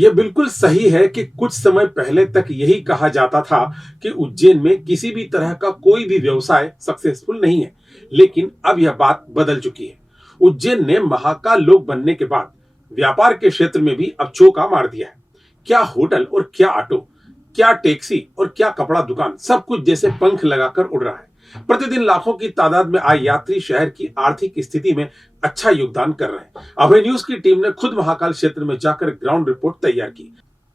यह बिल्कुल सही है कि कुछ समय पहले तक यही कहा जाता था कि उज्जैन में किसी भी तरह का कोई भी व्यवसाय सक्सेसफुल नहीं है, लेकिन अब यह बात बदल चुकी है। उज्जैन ने महाकाल लोक बनने के बाद व्यापार के क्षेत्र में भी अब चौका मार दिया है। क्या होटल और क्या ऑटो, क्या टैक्सी और क्या कपड़ा दुकान, सब कुछ जैसे पंख लगाकर उड़ रहा है। प्रतिदिन लाखों की तादाद में आए यात्री शहर की आर्थिक स्थिति में अच्छा योगदान कर रहे हैं। अभय न्यूज की टीम ने खुद महाकाल क्षेत्र में जाकर ग्राउंड रिपोर्ट तैयार की।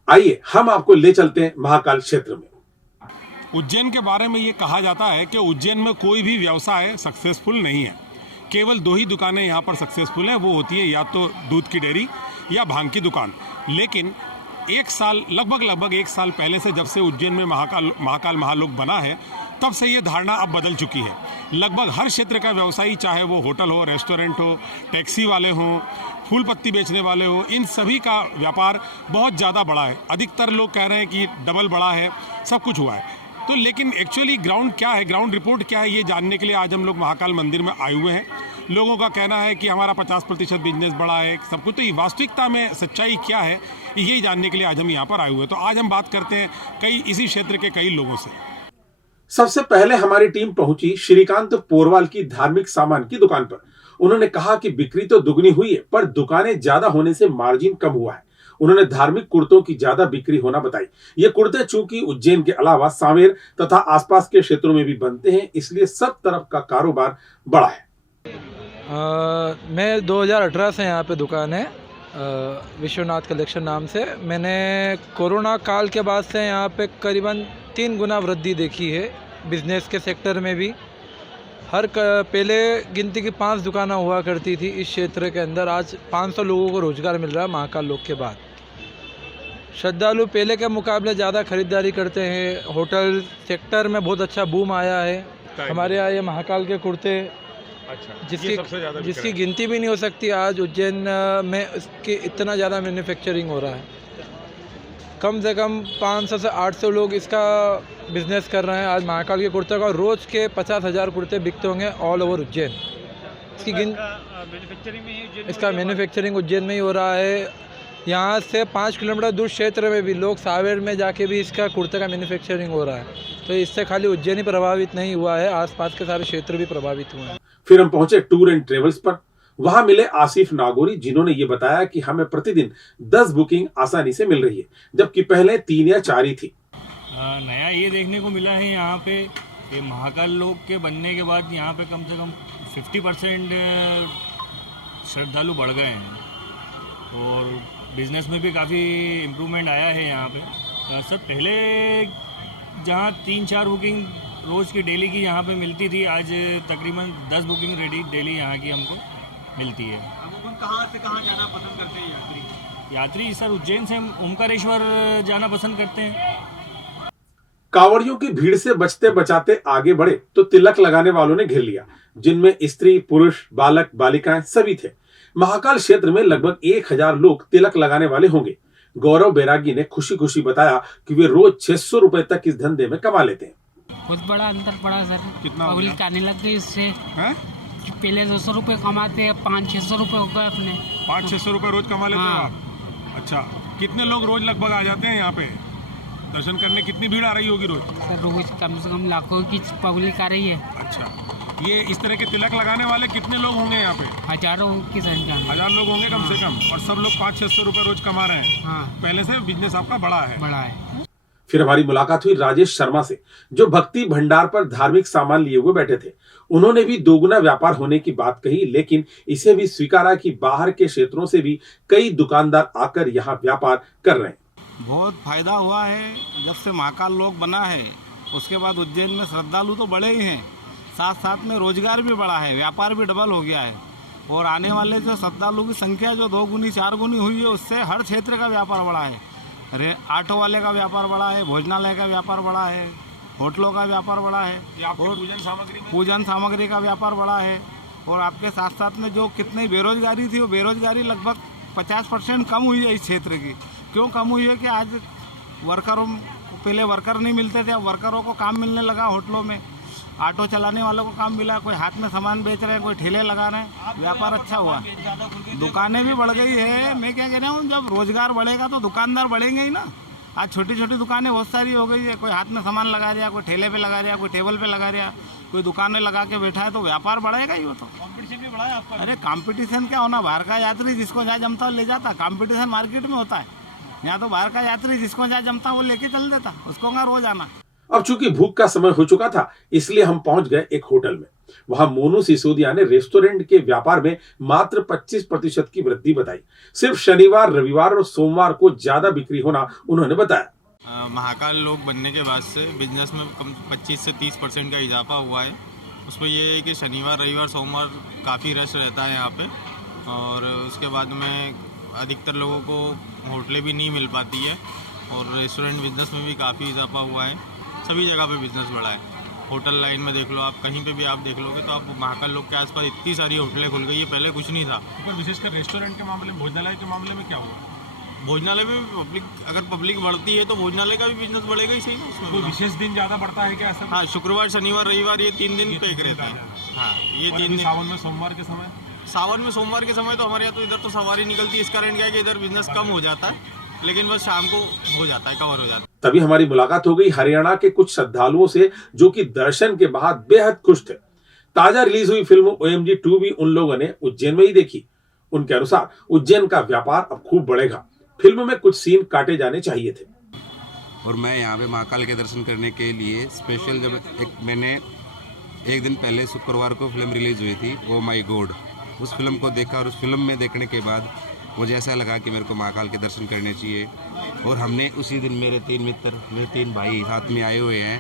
आइए हम आपको ले चलते हैं महाकाल क्षेत्र में। उज्जैन के बारे में ये कहा जाता है कि उज्जैन में कोई भी व्यवसाय सक्सेसफुल नहीं है। केवल दो ही दुकानें यहाँ पर सक्सेसफुल हैं, वो होती है या तो दूध की डेयरी या भांग की दुकान। लेकिन लगभग एक साल पहले से जब से उज्जैन में महाकाल महालोक बना है, तब से ये धारणा अब बदल चुकी है। लगभग हर क्षेत्र का व्यवसायी, चाहे वो होटल हो, रेस्टोरेंट हो, टैक्सी वाले हों, फूल पत्ती बेचने वाले हो, इन सभी का व्यापार बहुत ज़्यादा बढ़ा है। अधिकतर लोग कह रहे हैं कि डबल बढ़ा है, सब कुछ हुआ है। तो लेकिन एक्चुअली ग्राउंड क्या है, ग्राउंड रिपोर्ट क्या है, ये जानने के लिए आज हम लोग महाकाल मंदिर में आए हुए हैं। लोगों का कहना है कि हमारा 50% बिजनेस बढ़ा है, सब कुछ। तो ये वास्तविकता में सच्चाई क्या है, यही जानने के लिए आज हम यहाँ पर आए हुए हैं। तो आज हम बात करते हैं इसी क्षेत्र के कई लोगों से। सबसे पहले हमारी टीम पहुंची श्रीकांत पोरवाल की धार्मिक सामान की दुकान पर। उन्होंने कहा कि बिक्री तो दुगनी हुई है, पर दुकानें ज्यादा होने से मार्जिन कम हुआ है। उन्होंने धार्मिक कुर्तों की ज्यादा बिक्री होना बताई। ये कुर्ते चूंकि उज्जैन के अलावा सांवेर तथा आसपास के क्षेत्रों में भी बनते हैं, इसलिए सब तरफ का कारोबार बढ़ा है। मैं 2018 से यहाँ पे दुकान है, विश्वनाथ कलेक्शन नाम से। मैंने कोरोना काल के बाद से यहाँ पे करीबन 3 गुना वृद्धि देखी है बिजनेस के सेक्टर में भी। पहले गिनती की 5 दुकानें हुआ करती थी इस क्षेत्र के अंदर, आज 500 लोगों को रोजगार मिल रहा है महाकाल लोक के बाद। श्रद्धालु पहले के मुकाबले ज़्यादा खरीदारी करते हैं। होटल सेक्टर में बहुत अच्छा बूम आया है। हमारे यहाँ ये महाकाल के कुर्ते, जिसकी गिनती भी नहीं हो सकती आज उज्जैन में, इसकी इतना ज़्यादा मैन्युफैक्चरिंग हो रहा है। कम से कम 500 से 800 लोग इसका बिजनेस कर रहे हैं आज महाकाल के कुर्ते का। रोज़ के 50,000 कुर्ते बिकते होंगे ऑल ओवर उज्जैन। इसका मैन्युफैक्चरिंग उज्जैन में ही हो रहा है। यहाँ से 5 किलोमीटर दूर क्षेत्र में भी लोग सांवेर में जाके भी इसका कुर्ते का मैन्युफैक्चरिंग हो रहा है। तो इससे खाली उज्जैन ही प्रभावित नहीं हुआ है, आसपास के सारे क्षेत्र भी प्रभावित हुए हैं। फिर हम पहुंचे टूर एंड ट्रेवल्स पर। वहां मिले आसिफ नागौरी, जिन्होंने ये बताया कि हमें प्रतिदिन 10 बुकिंग आसानी से मिल रही है, जबकि पहले 3 या 4 ही थी। नया ये देखने को मिला है यहाँ पे कि महाकाल लोक के बनने के बाद यहाँ पे कम से कम 50% श्रद्धालु बढ़ गए हैं और बिजनेस में भी काफ़ी इम्प्रूवमेंट आया है यहाँ पे। सर पहले जहाँ 3-4 बुकिंग रोज़ की डेली की यहाँ पे मिलती थी, आज तकरीबन 10 बुकिंग डेली यहाँ की हमको मिलती है। अब कहाँ से कहाँ जाना पसंद करते हैं यात्री? सर उज्जैन से ओमकारेश्वर जाना पसंद करते हैं। कांवड़ियों की भीड़ से बचते बचाते आगे बढ़े तो तिलक लगाने वालों ने घेर लिया, जिनमें स्त्री, पुरुष, बालक, बालिकाएं सभी थे। महाकाल क्षेत्र में लगभग 1000 लोग तिलक लगाने वाले होंगे। गौरव बैरागी ने खुशी खुशी बताया कि वे रोज 600 रुपए तक इस धंधे में कमा लेते हैं। बहुत बड़ा अंतर पड़ा सर। कितना पब्लिक आने लग गई इससे। पहले 200 रुपये कमाते हैं, 500-600 रुपये हो गए अपने। 500-600 रुपये रोज कमा लेते हैं आप? अच्छा, कितने लोग रोज लगभग आ जाते हैं यहाँ पे दर्शन करने? कितनी भीड़ आ रही होगी रोज? सर रोज कम से कम लाखों की पब्लिक आ रही है। अच्छा, ये इस तरह के तिलक लगाने वाले कितने लोग होंगे यहाँ पे? हजारों की संख्या में। 1000 लोग होंगे कम से कम, और सब लोग 500-600 रुपये रोज कमा रहे हैं। हाँ, पहले से बिजनेस आपका बड़ा है। फिर हमारी मुलाकात हुई राजेश शर्मा से, जो भक्ति भंडार पर धार्मिक सामान लिए हुए बैठे थे। उन्होंने भी दोगुना व्यापार होने की बात कही, लेकिन इसे भी स्वीकारा कि बाहर के क्षेत्रों से भी कई दुकानदार आकर यहाँ व्यापार कर रहे हैं। बहुत फायदा हुआ है जब से महाकाल लोक बना है। उसके बाद उज्जैन में श्रद्धालु तो बढ़े ही हैं, साथ साथ में रोजगार भी बढ़ा है, व्यापार भी डबल हो गया है। और आने वाले जो श्रद्धालु की संख्या जो 2 गुनी 4 गुनी हुई है, उससे हर क्षेत्र का व्यापार बढ़ा है। ऑटो वाले का व्यापार बढ़ा है, भोजनालय का व्यापार बढ़ा है, होटलों का व्यापार बढ़ा है, और पूजन सामग्री का व्यापार बढ़ा है। और आपके साथ साथ में जो कितनी बेरोजगारी थी, वो बेरोजगारी लगभग 50% कम हुई है इस क्षेत्र की। क्यों कम हुई है कि आज वर्करों, पहले वर्कर नहीं मिलते थे, अब वर्करों को काम मिलने लगा होटलों में। ऑटो चलाने वालों को काम मिला, कोई हाथ में सामान बेच रहे हैं, कोई ठेले लगा रहे हैं, व्यापार अच्छा हुआ। दुकानें भी बढ़ गई है। मैं क्या कह रहा हूँ, जब रोजगार बढ़ेगा तो दुकानदार बढ़ेंगे ही ना। आज छोटी छोटी दुकानें बहुत सारी हो गई है, कोई हाथ में सामान लगा रहा, कोई ठेले पे लगा रहा, कोई टेबल पे लगा रहा, कोई दुकानें लगा के बैठा है, तो व्यापार बढ़ेगा ही वो तो। कंपटीशन भी बढ़ा है आपका? अरे कंपटीशन क्या होना, बाहर का यात्री जिसको जहाँ जमता ले जाता। कंपटीशन मार्केट में होता है, यहाँ तो बाहर का यात्री जिसको जहाँ जमता वो लेके चल देता, उसको कहाँ रोज आना। अब चूंकि भूख का समय हो चुका था, इसलिए हम पहुंच गए एक होटल में। वहां मोनू सिसोदिया ने रेस्टोरेंट के व्यापार में मात्र 25% की वृद्धि बताई। सिर्फ शनिवार, रविवार और सोमवार को ज्यादा बिक्री होना उन्होंने बताया। महाकाल लोक बनने के बाद से बिजनेस में 25 से 30% का इजाफा हुआ है। उसमें ये है कि शनिवार, रविवार, सोमवार काफ़ी रश रहता है यहाँ पे, और उसके बाद में अधिकतर लोगों को होटलें भी नहीं मिल पाती है, और रेस्टोरेंट बिजनेस में भी काफ़ी इजाफा हुआ है। सभी जगह पे बिजनेस बढ़ा है। होटल लाइन में देख लो आप, कहीं पे भी आप देख लोगे तो आप महाकाल लोक के आसपास इतनी सारी होटलें खुल गई है, पहले कुछ नहीं था। पर विशेषकर रेस्टोरेंट के मामले में, भोजनालय के मामले में क्या हुआ? भोजनालय में अगर पब्लिक बढ़ती है तो भोजनालय का भी बिजनेस बढ़ेगा ही सही ना। उसमें कोई विशेष दिन ज़्यादा बढ़ता है क्या ऐसा? हाँ, शुक्रवार, शनिवार, रविवार ये 3 दिन पैक रहता है। हाँ, ये 3 दिन। सावन में सोमवार के समय? सावन में सोमवार के समय तो हमारे यहाँ तो इधर तो सवारी निकलती है। इस कारण क्या है कि इधर बिजनेस कम हो जाता है, लेकिन बस शाम को हो जाता है, कवर हो जाता है। तभी हमारी मुलाकात हो गई हरियाणा के कुछ श्रद्धालुओं से, जो कि दर्शन के बाद बेहद खुश थे। ताजा रिलीज हुई फिल्म OMG 2 भी उन लोगों ने उज्जैन में ही देखी। उनके अनुसार उज्जैन का व्यापार अब खूब बढ़ेगा। फिल्म में कुछ सीन काटे जाने चाहिए थे। और मैं यहाँ पे महाकाल के दर्शन करने के लिए स्पेशल, जब मैंने एक दिन पहले शुक्रवार को फिल्म रिलीज हुई थी ओ माई गॉड, उस फिल्म को देखा, और उस फिल्म में देखने के बाद मुझे ऐसा लगा कि मेरे को महाकाल के दर्शन करने चाहिए। और हमने उसी दिन, मेरे 3 मित्र, मेरे 3 भाई साथ में आए हुए हैं,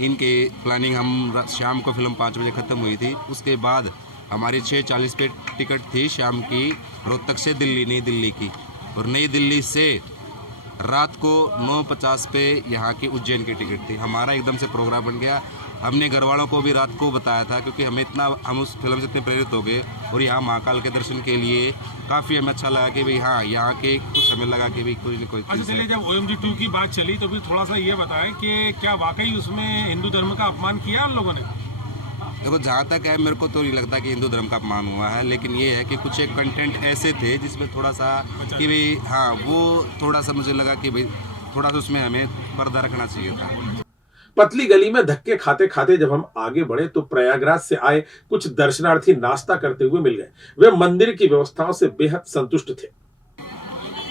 इनके प्लानिंग, हम शाम को फिल्म 5 बजे ख़त्म हुई थी। उसके बाद हमारी 6:40 पे टिकट थी शाम की, रोहतक से दिल्ली, नई दिल्ली की, और नई दिल्ली से रात को 9:50 पे यहाँ की उज्जैन की टिकट थी। हमारा एकदम से प्रोग्राम बन गया। हमने घर वालों को भी रात को बताया था, क्योंकि हम उस फिल्म से इतने प्रेरित हो गए, और यहाँ महाकाल के दर्शन के लिए काफ़ी हमें अच्छा लगा कि भाई हाँ, यहाँ के कुछ हमें लगा कि भाई कोई ना कोई। अच्छा, चलिए, जब OMG 2 की बात चली तो फिर थोड़ा सा ये बताएं कि क्या वाकई उसमें हिंदू धर्म का अपमान किया उन लोगों ने? देखो, जहाँ तक है, मेरे को तो नहीं लगता कि हिंदू धर्म का अपमान हुआ है, लेकिन ये है कि कुछ एक कंटेंट ऐसे थे जिसमें थोड़ा सा कि भाई हाँ, वो थोड़ा सा मुझे लगा कि भाई थोड़ा सा उसमें हमें पर्दा रखना चाहिए था। पतली गली में धक्के खाते खाते जब हम आगे बढ़े तो प्रयागराज से आए कुछ दर्शनार्थी नाश्ता करते हुए मिल गए। वे मंदिर की व्यवस्थाओं से बेहद संतुष्ट थे।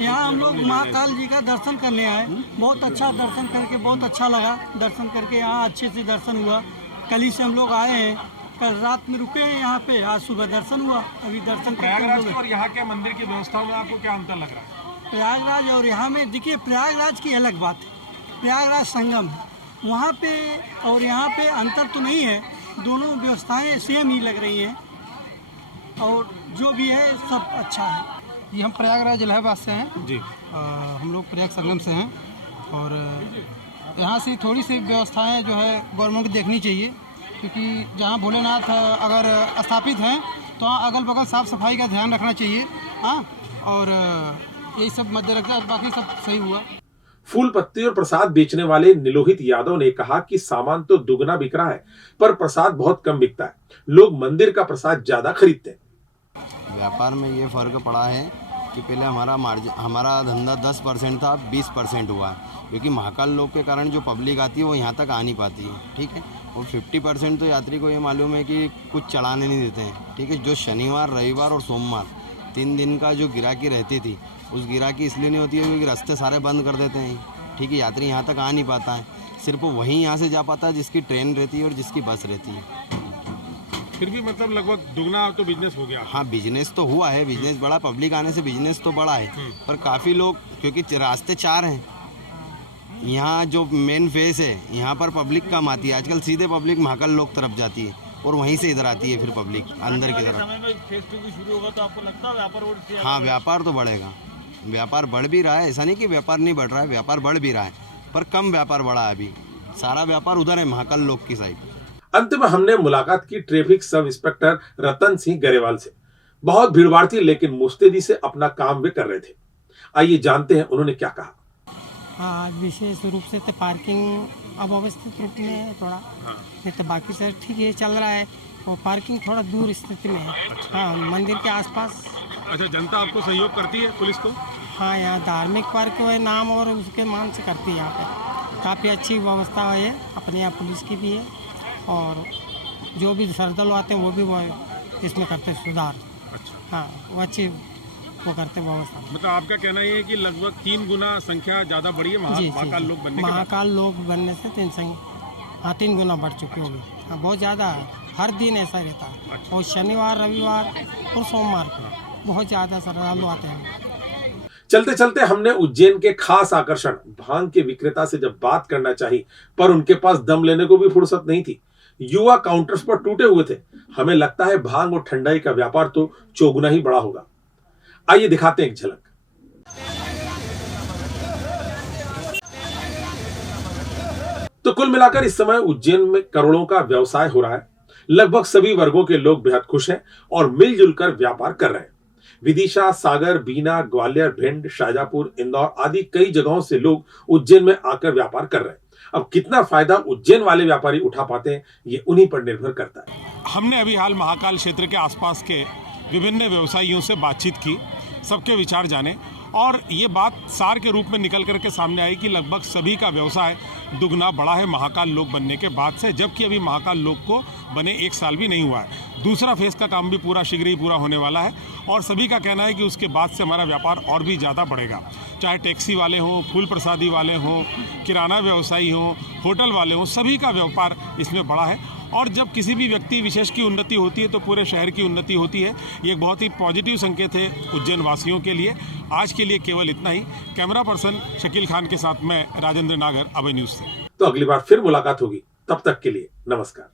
यहाँ हम लोग महाकाल जी का दर्शन करने आए, बहुत अच्छा दर्शन करके बहुत अच्छा लगा। दर्शन करके यहाँ अच्छे से दर्शन हुआ। कल ही से हम लोग आए हैं, कल रात में रुके हैं यहाँ पे, आज सुबह दर्शन हुआ। अभी दर्शन प्रयागराज और यहाँ के मंदिर की व्यवस्थाओं में आपको क्या अंतर लग रहा है? प्रयागराज और यहाँ में देखिए, प्रयागराज की अलग बात है, प्रयागराज संगम है, वहाँ पे और यहाँ पे अंतर तो नहीं है, दोनों व्यवस्थाएं सेम ही लग रही हैं, और जो भी है सब अच्छा है। ये हम प्रयागराज इलाहाबाद से हैं जी। हम लोग प्रयाग संगम से हैं, और यहाँ से थोड़ी सी व्यवस्थाएं जो है गवर्नमेंट को देखनी चाहिए, क्योंकि जहाँ भोलेनाथ अगर स्थापित हैं तो वहाँ अगल बगल साफ़ सफाई का ध्यान रखना चाहिए। हाँ, और यही सब मध्य रखा, बाकी सब सही हुआ। फूल पत्ती और प्रसाद बेचने वाले निलोहित यादव ने कहा कि सामान तो दुगना बिक रहा है, पर प्रसाद बहुत कम बिकता है। लोग मंदिर का प्रसाद ज्यादा खरीदते हैं। व्यापार में ये फर्क पड़ा है कि पहले हमारा धंधा 10% था, 20% हुआ है, क्योंकि महाकाल लोक के कारण जो पब्लिक आती है वो यहाँ तक आ नहीं पाती है। ठीक है, और 50% तो यात्री को ये मालूम है कि कुछ चढ़ाने नहीं देते हैं। ठीक है, जो शनिवार, रविवार और सोमवार 3 दिन का जो गिराकी रहती थी, उस गिराकी इसलिए नहीं होती है क्योंकि रास्ते सारे बंद कर देते हैं। ठीक है, यात्री यहाँ तक आ नहीं पाता है, सिर्फ वहीं यहाँ से जा पाता है जिसकी ट्रेन रहती है और जिसकी बस रहती है। फिर भी मतलब लगभग दुगना तो बिजनेस हो गया। हाँ, बिजनेस तो हुआ है, बिजनेस बढ़ा, पब्लिक आने से बिजनेस तो बढ़ा है, पर काफ़ी लोग, क्योंकि रास्ते 4 हैं, यहाँ जो मेन फेस है यहाँ पर पब्लिक कम आती है। आजकल सीधे पब्लिक महाकाल लोक तरफ जाती है और वहीं से इधर आती है फिर पब्लिक अंदर की तरफ। समय में फेज 2 भी शुरू होगा तो आपको लगता है व्यापार और से? हाँ, व्यापार तो बढ़ेगा, व्यापार बढ़ भी रहा है, ऐसा नहीं कि व्यापार नहीं बढ़ रहा है, व्यापार बढ़ भी रहा है, पर कम व्यापार बढ़ा है। अभी सारा व्यापार उधर है महाकाल लोक की साइड। अंत में हमने मुलाकात की traffic sub inspector Ratan Singh Grewal से। बहुत भीड़भाड़ थी, लेकिन मुस्तैदी से अपना काम वे कर रहे थे। आइए जानते हैं उन्होंने क्या कहा। हाँ, विशेष रूप से तो पार्किंग अब अवस्थित रूप में है थोड़ा, नहीं तो बाकी सर ठीक है चल रहा है। और पार्किंग थोड़ा दूर स्थिति में है। हाँ, मंदिर के आसपास। अच्छा, जनता आपको सहयोग करती है पुलिस को? हाँ, यहाँ धार्मिक पार्क के नाम और उसके मान से करती है। यहाँ पे काफ़ी अच्छी व्यवस्था है, अपने यहाँ पुलिस की भी है, और जो भी श्रद्धालु आते हैं वो भी वो इसमें करते हैं सुधार। अच्छा, हाँ, वो अच्छी वो करते हैं व्यवस्था। मतलब आपका कहना ये है कि लगभग 3 गुना संख्या ज़्यादा बढ़ी है महाकाल लोक बनने के बाद? महाकाल लोक बनने से 3 गुना बढ़ चुकी होगी। हाँ, बहुत ज़्यादा है, हर दिन ऐसा ही रहता है। अच्छा। और शनिवार, रविवार और सोमवार को बहुत ज़्यादा श्रद्धालु आते हैं। चलते चलते हमने उज्जैन के खास आकर्षण भांग के विक्रेता से जब बात करना चाहिए, पर उनके पास दम लेने को भी फुर्सत नहीं थी। युवा काउंटर्स पर टूटे हुए थे। हमें लगता है भांग और ठंडाई का व्यापार तो चौगुना ही बड़ा होगा। आइए दिखाते हैं एक झलक। तो कुल मिलाकर इस समय उज्जैन में करोड़ों का व्यवसाय हो रहा है। लगभग सभी वर्गों के लोग बेहद खुश हैं और मिलजुल कर व्यापार कर रहे हैं। विदिशा, सागर, बीना, ग्वालियर, भिंड, शाजापुर, इंदौर आदि कई जगहों से लोग उज्जैन में आकर व्यापार कर रहे हैं। अब कितना फायदा उज्जैन वाले व्यापारी उठा पाते हैं, ये उन्हीं पर निर्भर करता है। हमने अभी हाल महाकाल क्षेत्र के आसपास के विभिन्न व्यवसायियों से बातचीत की, सबके विचार जाने, और ये बात सार के रूप में निकल करके सामने आई कि लगभग सभी का व्यवसाय दुगना बढ़ा है महाकाल लोक बनने के बाद से, जबकि अभी महाकाल लोक को बने 1 साल भी नहीं हुआ है। दूसरा फेज का काम भी शीघ्र ही पूरा होने वाला है और सभी का कहना है कि उसके बाद से हमारा व्यापार और भी ज़्यादा बढ़ेगा। चाहे टैक्सी वाले हों, फूल प्रसादी वाले हों, किराना व्यवसायी हों, होटल वाले हों, सभी का व्यापार इसमें बढ़ा है। और जब किसी भी व्यक्ति विशेष की उन्नति होती है तो पूरे शहर की उन्नति होती है। ये एक बहुत ही पॉजिटिव संकेत है उज्जैन वासियों के लिए। आज के लिए केवल इतना ही। कैमरा पर्सन शकील खान के साथ मैं राजेंद्र नागर, अभय न्यूज़ से। तो अगली बार फिर मुलाकात होगी, तब तक के लिए नमस्कार।